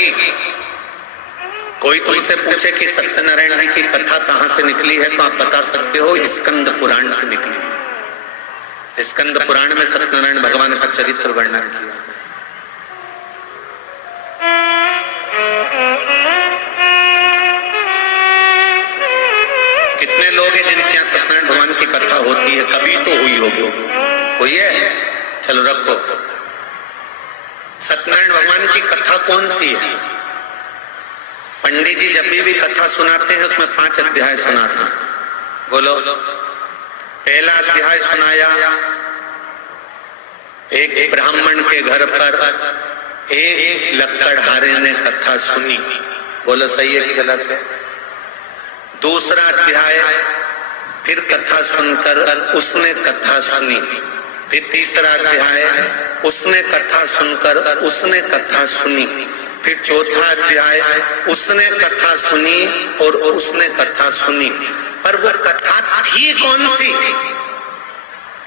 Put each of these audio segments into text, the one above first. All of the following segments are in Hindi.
होगी। कोई तुमसे पूछे कि सत्यनारायण जी की कथा कहां से निकली है तो आप बता सकते हो स्कंद पुराण से निकली है। स्कंद पुराण में सत्यनारायण भगवान का चरित्र वर्णन किया। कितने लोग हैं जिनके यहाँ सत्यनारायण भगवान की कथा होती है? कभी तो हुई होगी। हुई है? चलो रखो। सत्यनारायण भगवान की कथा कौन सी है? पंडित जी जब भी कथा सुनाते हैं उसमें 5 अध्याय सुनाते हैं। बोलो। पहला अध्याय सुनाया, एक ब्राह्मण के घर पर एक लकड़हारे ने कथा सुनी। बोलो सही है कि गलत है? दूसरा अध्याय, फिर कथा सुनकर उसने कथा सुनी। फिर तीसरा अध्याय, उसने कथा सुनकर उसने कथा सुनी। फिर चौथा अध्याय, उसने कथा सुनी और उसने कथा सुनी। पर वो कथा थी कौन सी?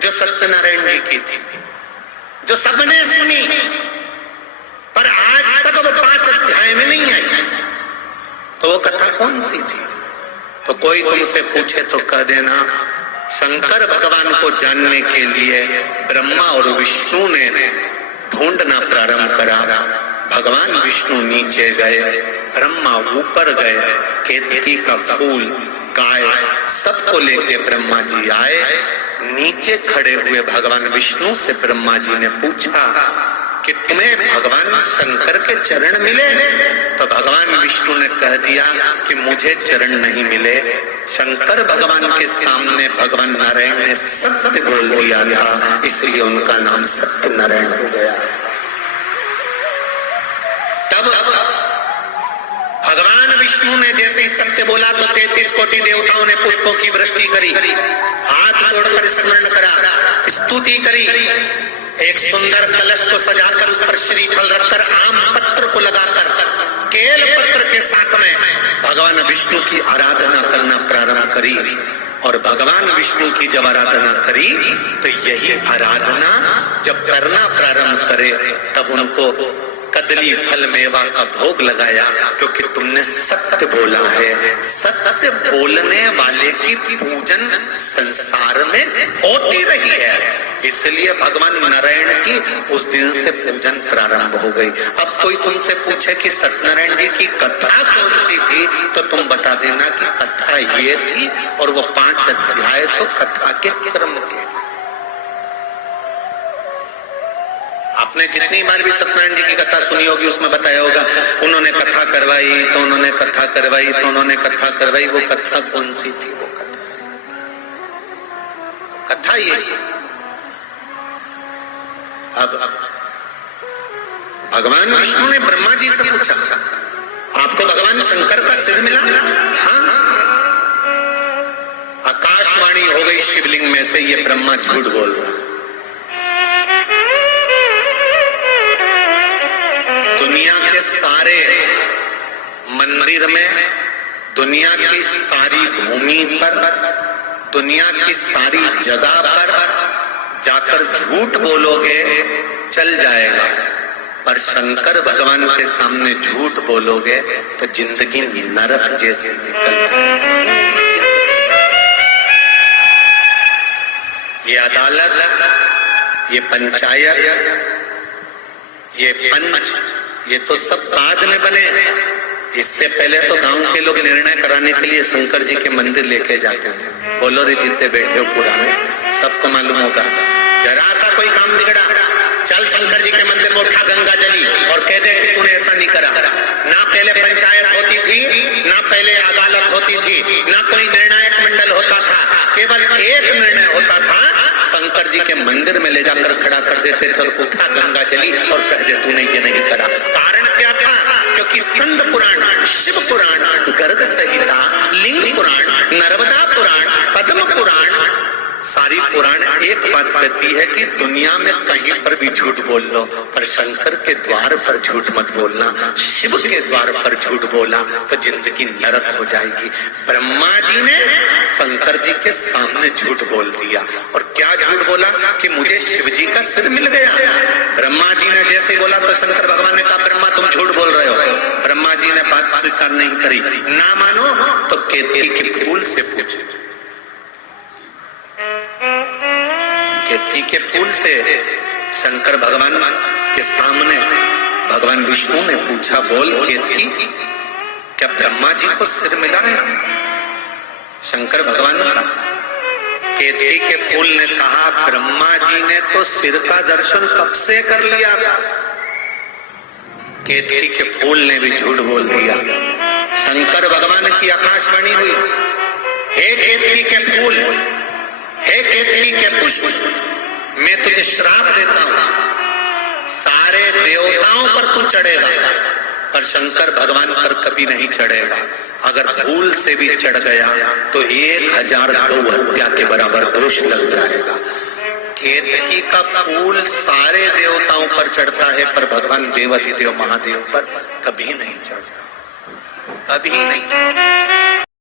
जो सत्यनारायण जी की थी, जो सबने सुनी, पर आज तक वो 5 अध्याय में नहीं आई। तो वो कथा कौन सी थी? तो कोई तुमसे पूछे तो कह देना शंकर भगवान को जानने के लिए ब्रह्मा और विष्णु ने ढूंढना प्रारंभ करा। भगवान विष्णु नीचे गए, ब्रह्मा ऊपर गए, केतकी का फूल, गाय, सबको लेके ब्रह्मा जी आए। नीचे खड़े हुए भगवान विष्णु से ब्रह्मा जी ने पूछा कि तुम्हें भगवान शंकर के चरण मिले? तो भगवान विष्णु ने कह दिया कि मुझे चरण नहीं मिले। शंकर भगवान के सामने भगवान नारायण ने सत्य बोल दिया था, इसलिए उनका नाम सत्यनारायण हो गया। तब भगवान विष्णु ने जैसे ही सत्य बोला तो 33 कोटि देवताओं ने पुष्पों की वृष्टि करी, हाथ जोड़कर स्मरण करा, स्तुति करी। एक सुंदर कलश को सजाकर उस पर श्रीफल रखकर आम पत्र को लगाकर केल पत्र के साथ में भगवान विष्णु की आराधना करना प्रारंभ करी। और भगवान विष्णु की जब आराधना करी तो यही आराधना जब करना प्रारंभ करे तब उनको कदली फल मेवा का भोग लगाया, क्योंकि तुमने सत्य बोला है। सत्य बोलने वाले की पूजन संसार में होती रही है, इसलिए भगवान नारायण की उस दिन से पूजन प्रारंभ हो गई। अब कोई तुमसे पूछे कि सत्यनारायण जी की कथा कौन सी थी तो तुम बता देना कि कथा ये थी, और वो 5 अध्याय तो कथा के क्रम के। आपने जितनी बार भी सत्यनारायण जी की कथा सुनी होगी उसमें बताया होगा उन्होंने कथा करवाई तो उन्होंने कथा करवाई तो उन्होंने कथा करवाई। वो कथा कौन सी थी? वो कथा ये। अब भगवान विष्णु ने ब्रह्मा जी से पूछा, आपको भगवान शंकर का सिर मिला? हाँ। आकाशवाणी हो गई शिवलिंग में से, ये ब्रह्मा झूठ बोल रहा। दुनिया के सारे मंदिर में, दुनिया की सारी भूमि पर, दुनिया की सारी जगह पर जाकर झूठ बोलोगे चल जाएगा, पर शंकर भगवान के सामने झूठ बोलोगे तो जिंदगी नरक जैसी निकल जाएगी। ये अदालत, ये पंचायत, ये पंच, ये तो सब बाद में बने हैं। इससे पहले तो गांव के लोग निर्णय कराने के लिए शंकर जी के मंदिर लेके जाते थे। बोलो रे जितने बैठे हो पुराने, सबको मालूम होगा। जरा सा कोई काम बिगड़ा, चल शंकर जी के मंदिर में उठा गंगा जली और कह दे कि तूने ऐसा नहीं करा। ना पहले पंचायत होती थी, ना पहले अदालत होती थी, ना कोई निर्णायक मंडल होता था, केवल एक निर्णय होता था, शंकर जी के मंदिर में ले जाकर खड़ा कर देते थे, उठा गंगा जली और कह दे तूने ये नहीं करा। कारण क्या था? क्योंकि स्कंद पुराण, शिव पुराण, गर्ग संहिता, लिंग पुराण, नर्मदा पुराण, पद्म पुराण, सारी पुराण एक बात कहती है कि दुनिया में कहीं पर भी झूठ बोल लो, पर शंकर के द्वार पर झूठ मत बोलना। शिव के द्वार पर झूठ बोला तो जिंदगी नरक हो जाएगी। ब्रह्मा जी ने शंकर जी के सामने झूठ बोल दिया, और क्या झूठ बोला कि मुझे शिव जी का सिर मिल गया। ब्रह्मा जी ने जैसे बोला तो शंकर भगवान ने कहा ब्रह्मा तुम झूठ बोल रहे हो। स्वीकार नहीं करी, ना मानो तो केतकी के फूल से पूछो। केतकी के फूल से शंकर भगवान के सामने भगवान विष्णु ने पूछा, बोल केतकी, क्या ब्रह्मा जी को सिर मिला है? शंकर भगवान का केतकी के फूल ने कहा, ब्रह्मा जी ने तो सिर का दर्शन कब से कर लिया था। केतकी के फूल ने भी झूठ बोल दिया। शंकर भगवान की आकाशवाणी हुई, हे केतकी के फूल, हे केतकी के पुष्प, मैं तुझे श्राप देता हूं, सारे देवताओं पर तू चढ़ेगा पर शंकर भगवान पर कभी नहीं चढ़ेगा। अगर भूल से भी चढ़ गया तो 1000 गौ हत्या के बराबर दोष लग जाएगा। केतकी का फूल सारे देवताओं पर चढ़ता है पर भगवान देवाधिदेव महादेव पर कभी नहीं चढ़ता, कभी नहीं चढ़ता।